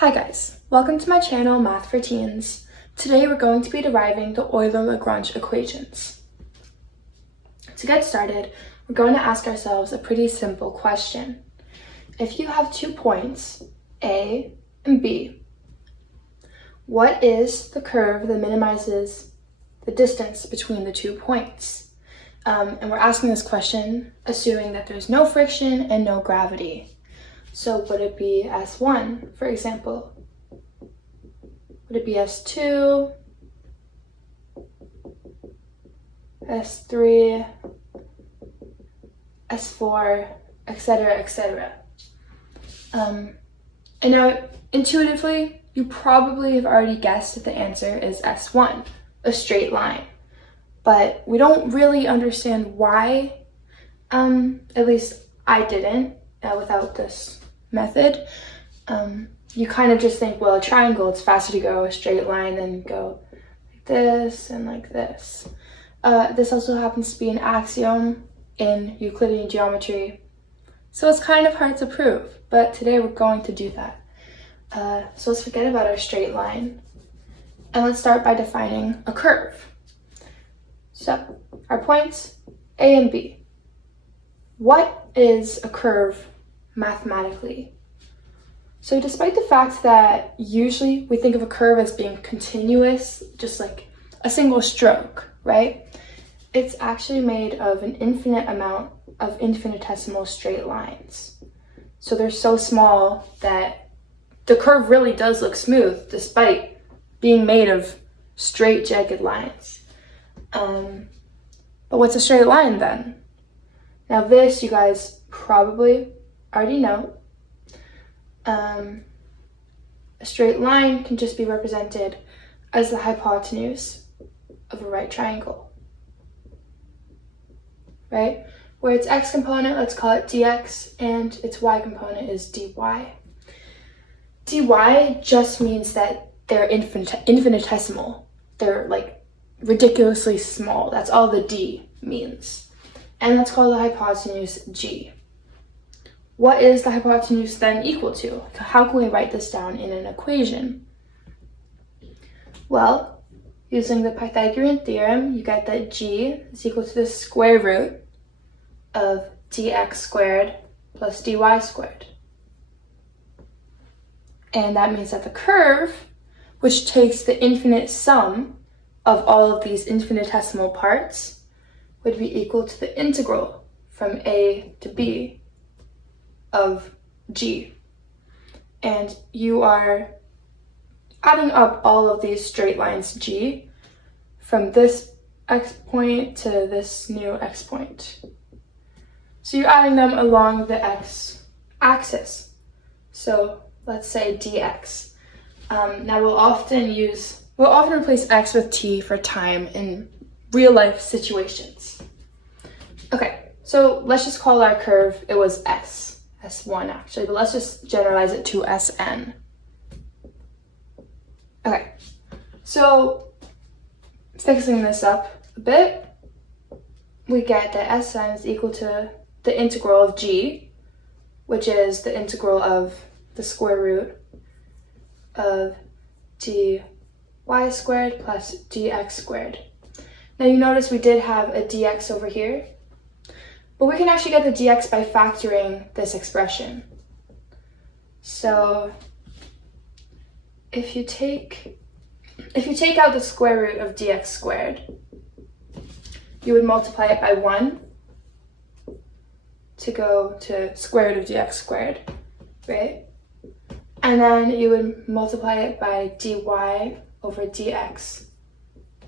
Hi guys, welcome to my channel Math for Teens. Today we're going to be deriving the Euler-Lagrange equations. To get started, we're going to ask ourselves a pretty simple question. If you have 2 points, A and B, what is the curve that minimizes the distance between the 2 points? And we're asking this question assuming that there's no friction and no gravity. So would it be S1, for example? Would it be S2, S3, S4, etc., etc.? And now, intuitively, you probably have already guessed that the answer is S1, a straight line. But we don't really understand why, at least I didn't, without this method. You kind of just think, well, a triangle, it's faster to go a straight line than go like this and like this. This also happens to be an axiom in Euclidean geometry, so it's kind of hard to prove, but today we're going to do that. So let's forget about our straight line, and let's start by defining a curve. So, our points, A and B. What is a curve mathematically? So despite the fact that usually we think of a curve as being continuous, just like a single stroke, right? It's actually made of an infinite amount of infinitesimal straight lines. So they're so small that the curve really does look smooth despite being made of straight jagged lines. But what's a straight line then? Now this you guys probably already know. A straight line can just be represented as the hypotenuse of a right triangle, right? Where its x component, let's call it dx, and its y component is dy. dy just means that they're infinitesimal. They're like ridiculously small. That's all the d means. And let's call the hypotenuse g. What is the hypotenuse then equal to? How can we write this down in an equation? Well, using the Pythagorean theorem, you get that g is equal to the square root of dx squared plus dy squared. And that means that the curve, which takes the infinite sum of all of these infinitesimal parts, would be equal to the integral from a to b of g. And you are adding up all of these straight lines g from this x point to this new x point. So you're adding them along the x axis. So let's say dx. Now we'll often replace x with t for time in real life situations. Okay, so let's just call our curve, it was S1 actually, but let's just generalize it to Sn. Okay, so fixing this up a bit, we get that Sn is equal to the integral of g, which is the integral of the square root of dy squared plus dx squared. Now you notice we did have a dx over here, but we can actually get the dx by factoring this expression. So if you take out the square root of dx squared, you would multiply it by 1 to go to square root of dx squared, right? And then you would multiply it by dy over dx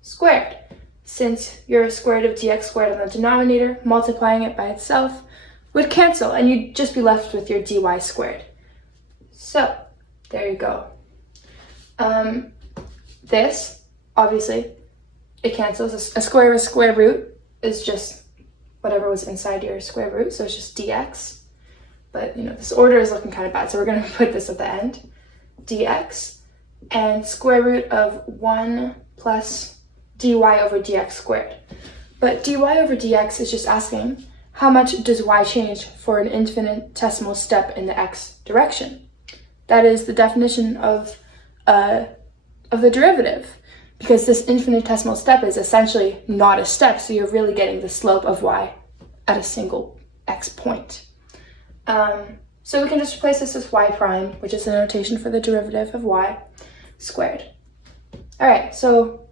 squared. Since your square root of dx squared on the denominator, multiplying it by itself would cancel and you'd just be left with your dy squared. So, there you go. This, obviously, it cancels. A square of a square root is just whatever was inside your square root, so it's just dx. But, this order is looking kind of bad, so we're going to put this at the end. Dx, and square root of 1 plus dy over dx squared. But dy over dx is just asking how much does y change for an infinitesimal step in the x direction. That is the definition of the derivative, because this infinitesimal step is essentially not a step, so you're really getting the slope of y at a single x point. So we can just replace this with y prime, which is the notation for the derivative of y squared. All right, so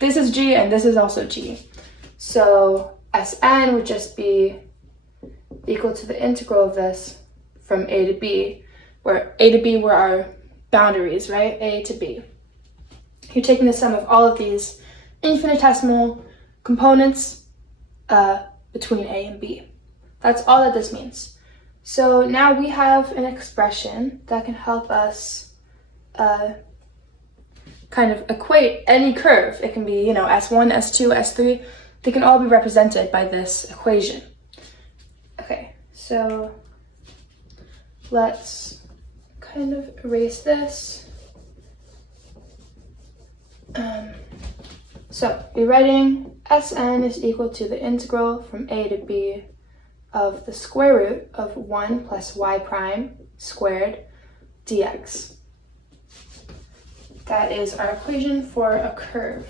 this is g and this is also g. So Sn would just be equal to the integral of this from a to b, where a to b were our boundaries, right? A to b. You're taking the sum of all of these infinitesimal components between a and b. That's all that this means. So now we have an expression that can help us kind of equate any curve. It can be, S1, S2, S3. They can all be represented by this equation. Okay, so let's kind of erase this. So you're writing Sn is equal to the integral from a to b of the square root of 1 plus y prime squared dx. That is our equation for a curve.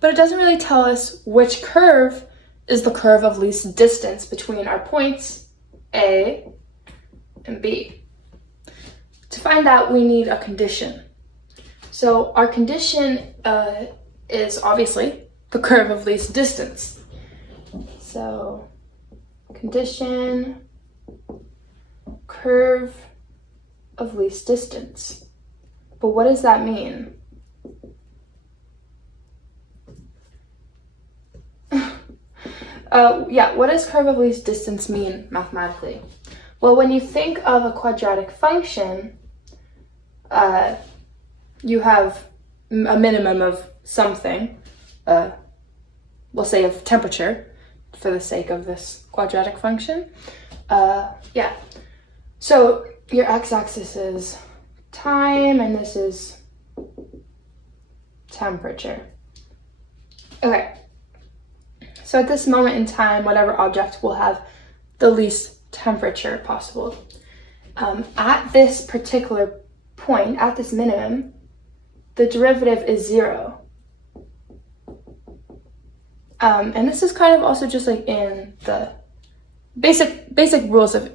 But it doesn't really tell us which curve is the curve of least distance between our points A and B. To find out, we need a condition. So our condition is obviously the curve of least distance. So condition, curve of least distance. But what does that mean? What does curve of least distance mean mathematically? Well, when you think of a quadratic function, you have a minimum of something, we'll say of temperature, for the sake of this quadratic function. So your x-axis is time, and this is temperature. Okay, so at this moment in time, whatever object will have the least temperature possible. At this particular point, at this minimum, the derivative is 0. And this is kind of also just like in the basic rules of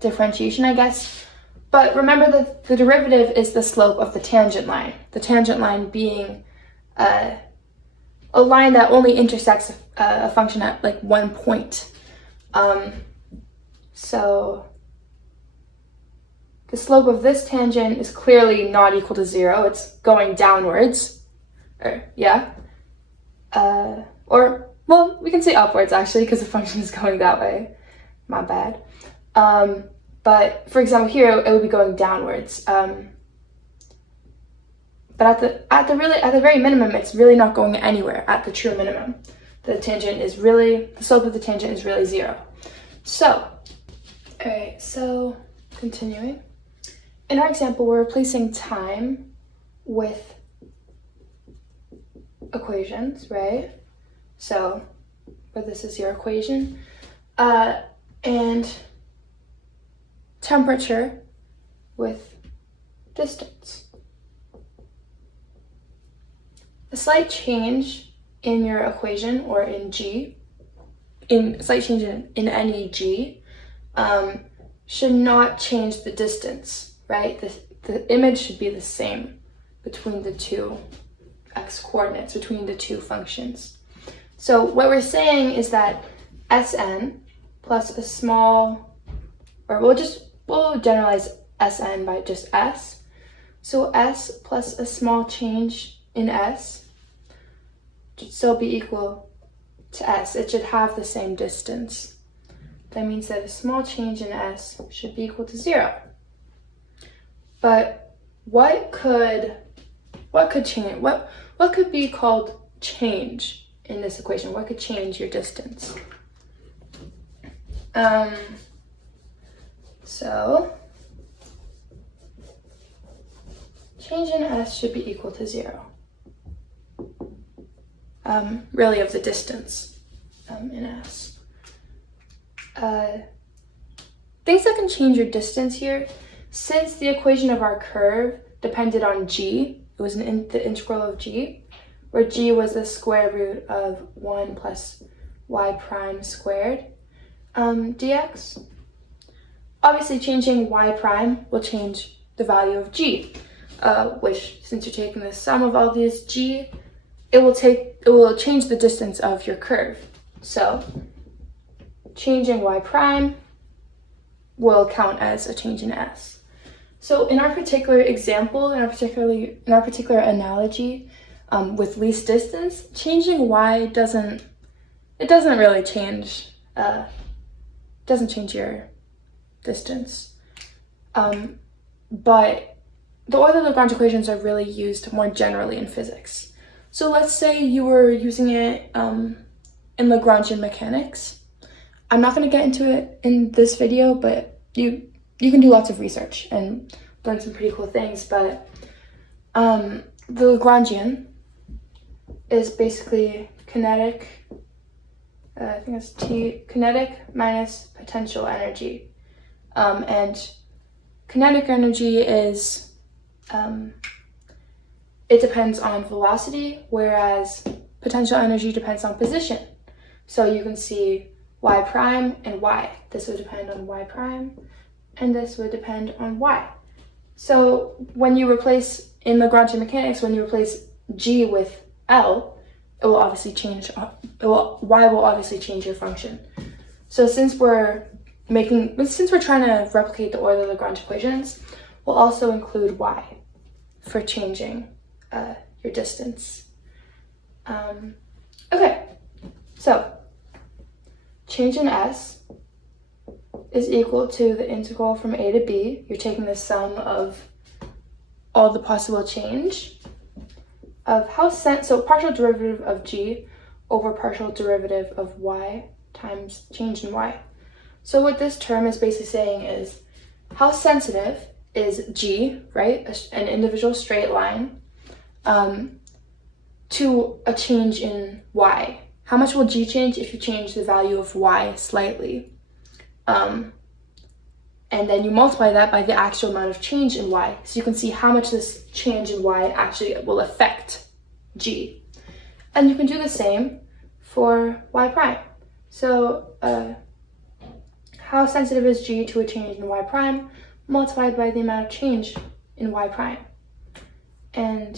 differentiation, I guess. But remember that the derivative is the slope of the tangent line. The tangent line being a line that only intersects a function at like one point. So the slope of this tangent is clearly not equal to 0. It's going downwards. Well, we can say upwards actually, because the function is going that way. My bad. But for example, here it would be going downwards. But at the very minimum, it's really not going anywhere at the true minimum. The slope of the tangent is really 0. So, alright, so continuing. In our example, we're replacing time with equations, right? So, but this is your equation. And temperature with distance. A slight change in your equation or in G, slight change in any G, should not change the distance, right? The image should be the same between the two x coordinates, between the two functions. So what we're saying is that Sn plus a small, or we'll generalize Sn by just S. So S plus a small change in S should still be equal to S. It should have the same distance. That means that a small change in S should be equal to 0. But what could change? What could be called change in this equation? What could change your distance? So change in S should be equal to 0. Really of the distance in S. Things that can change your distance here. since the equation of our curve depended on g, it was the integral of g, where g was the square root of 1 plus y prime squared dx. Obviously, changing y prime will change the value of g, which, since you're taking the sum of all these g, it will change the distance of your curve. So changing y prime will count as a change in s. So in our particular example, in our particular analogy, with least distance, changing y doesn't really change your distance. But the Euler-Lagrange equations are really used more generally in physics. So let's say you were using it in Lagrangian mechanics. I'm not going to get into it in this video, but you can do lots of research and learn some pretty cool things. But the Lagrangian is basically kinetic, I think it's kinetic minus potential energy. And kinetic energy is, it depends on velocity, whereas potential energy depends on position. So you can see y prime and y. This would depend on y prime, and this would depend on y. So when you replace, in Lagrangian mechanics, when you replace g with L, it will obviously change, y will obviously change your function. So since we're trying to replicate the Euler-Lagrange equations, we'll also include y for changing your distance. Okay, so change in s is equal to the integral from a to b. You're taking the sum of all the possible change of so partial derivative of g over partial derivative of y times change in y. So what this term is basically saying is how sensitive is g, right, an individual straight line, to a change in y. How much will g change if you change the value of y slightly? And then you multiply that by the actual amount of change in y. So you can see how much this change in y actually will affect g. And you can do the same for y prime. So how sensitive is g to a change in y prime multiplied by the amount of change in y prime? And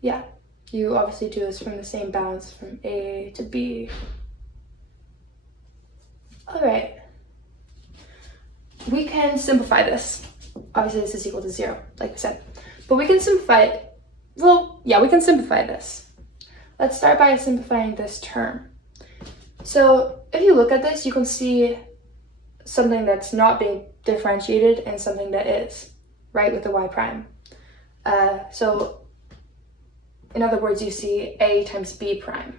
yeah, you obviously do this from the same bounds from a to b. All right. We can simplify this. Obviously, this is equal to 0, like we said. But we can simplify it. Well, yeah, we can simplify this. Let's start by simplifying this term. So if you look at this, you can see something that's not being differentiated and something that is, right, with the y prime. So in other words, you see a times b prime,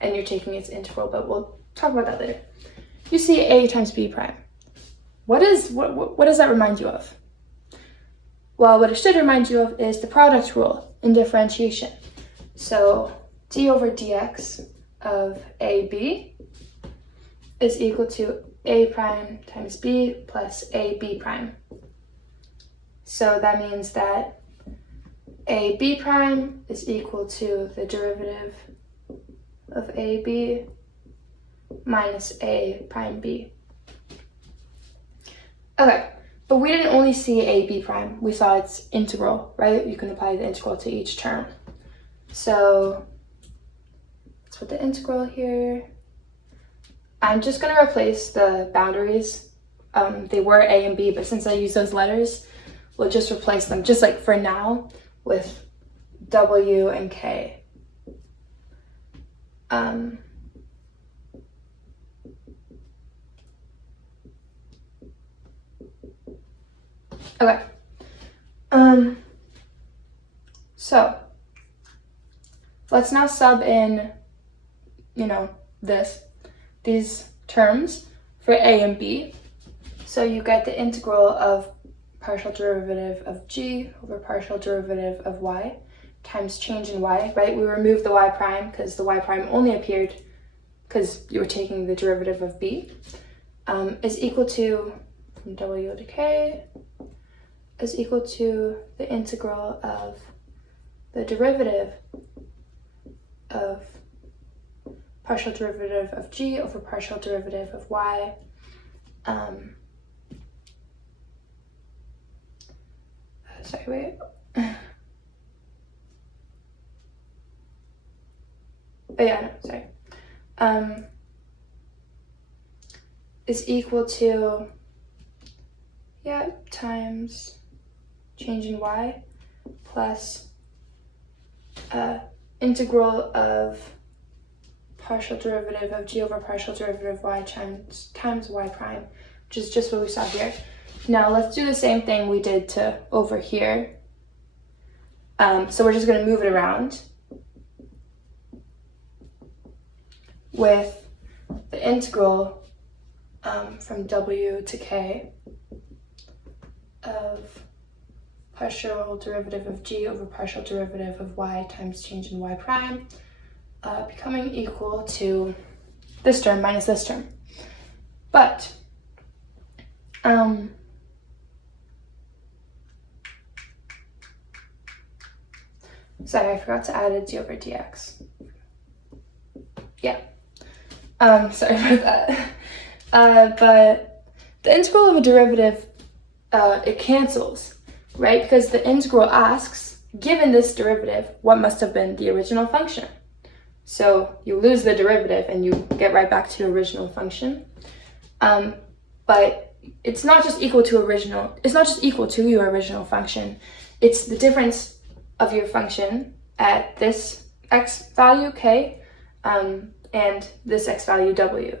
and you're taking its integral, but we'll talk about that later. You see a times b prime. What does that remind you of? Well, what it should remind you of is the product rule in differentiation. So d over dx of ab is equal to a prime times b plus ab prime. So that means that ab prime is equal to the derivative of ab minus a prime b. Okay, but we didn't only see ab prime, we saw its integral, right? You can apply the integral to each term. So let's put the integral here. I'm just going to replace the boundaries. They were a and b, but since I use those letters, we'll just replace them, just like for now, with w and k. Okay. So let's now sub in, these terms for a and b. So you get the integral of partial derivative of g over partial derivative of y times change in y, right? We removed the y prime because the y prime only appeared because you were taking the derivative of b, is equal to from w to k is equal to the integral of the derivative of partial derivative of g over partial derivative of y. Sorry, wait. Oh yeah, no, sorry. Is equal to, times change in y plus integral of partial derivative of g over partial derivative of y times y prime, which is just what we saw here. Now let's do the same thing we did to over here. So we're just going to move it around with the integral from w to k of partial derivative of g over partial derivative of y times change in y prime becoming equal to this term minus this term. But sorry, I forgot to add a d over dx. Yeah. Sorry about that. But the integral of a derivative, it cancels, right? Because the integral asks, given this derivative, what must have been the original function? So you lose the derivative and you get right back to your original function. But it's not just equal to your original function. It's the difference of your function at this x value, k, and this x value, w.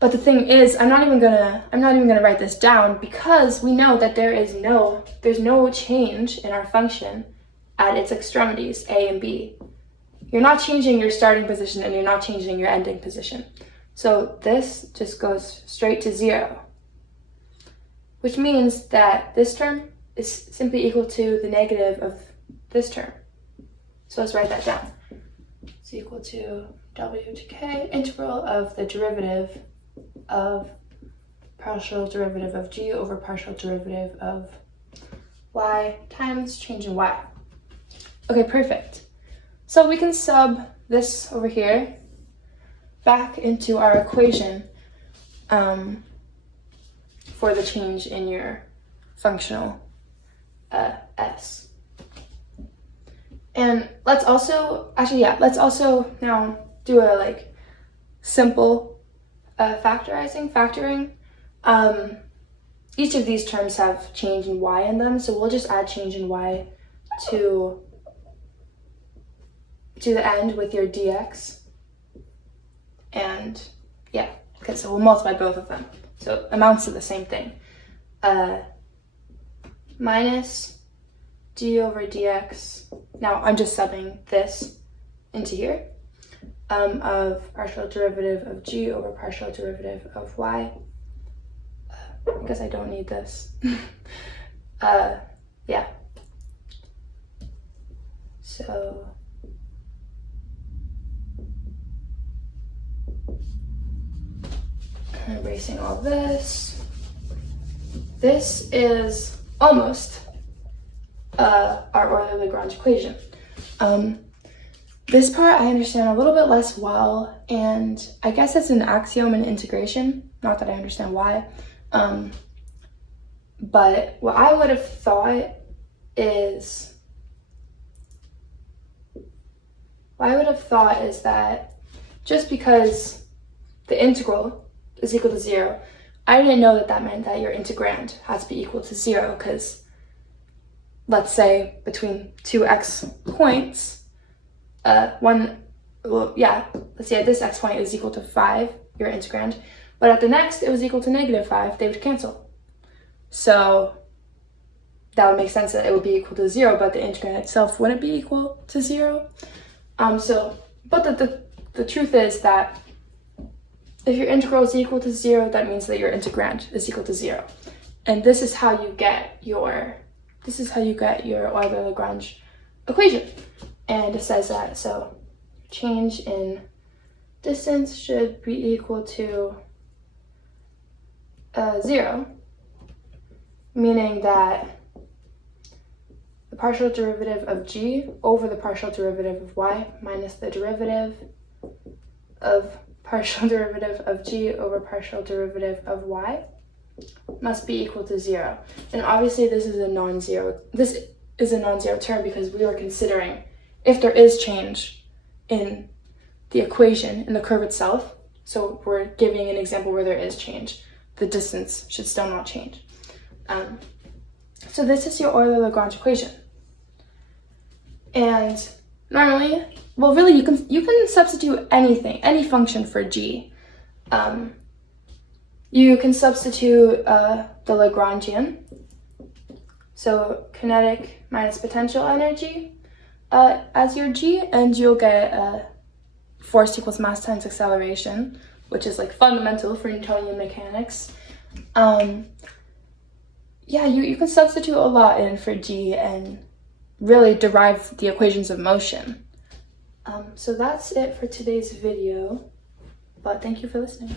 But the thing is, I'm not even gonna write this down because we know that there's no change in our function at its extremities, a and b. You're not changing your starting position and you're not changing your ending position. So this just goes straight to 0, which means that this term is simply equal to the negative of this term. So let's write that down. It's equal to w to k integral of the derivative of partial derivative of g over partial derivative of y times change in y. Okay, perfect. So we can sub this over here back into our equation for the change in your functional s. And let's also now do a simple factoring. Each of these terms have change in y in them, so we'll just add change in y to the end with your dx. And okay, so we'll multiply both of them. So it amounts to the same thing. Minus d over dx. Now I'm just subbing this into here. Of partial derivative of g over partial derivative of y. I guess I don't need this. So I'm erasing all this. This is almost our Euler-Lagrange equation. This part I understand a little bit less well, and I guess it's an axiom in integration, not that I understand why. But what I would have thought is that just because the integral is equal to 0, I didn't know that meant that your integrand has to be equal to 0, because let's say between two x points, let's say at this x point is equal to 5, your integrand, but at the next it was equal to -5, they would cancel. So that would make sense that it would be equal to 0, but the integrand itself wouldn't be equal to 0. But the truth is that if your integral is equal to 0, that means that your integrand is equal to 0. And this is how you get your Euler-Lagrange equation. And it says that, so change in distance should be equal to 0, meaning that the partial derivative of g over the partial derivative of y minus the derivative of partial derivative of g over partial derivative of y must be equal to 0. And obviously this is a non-zero term because we are considering if there is change in the equation, in the curve itself. So we're giving an example where there is change. The distance should still not change. So this is your Euler-Lagrange equation. And normally, well, really, you can substitute anything, any function for g. You can substitute the Lagrangian, so kinetic minus potential energy, as your g, and you'll get force equals mass times acceleration, which is like fundamental for Newtonian mechanics. Yeah, you can substitute a lot in for g and really derive the equations of motion. So that's it for today's video, but thank you for listening.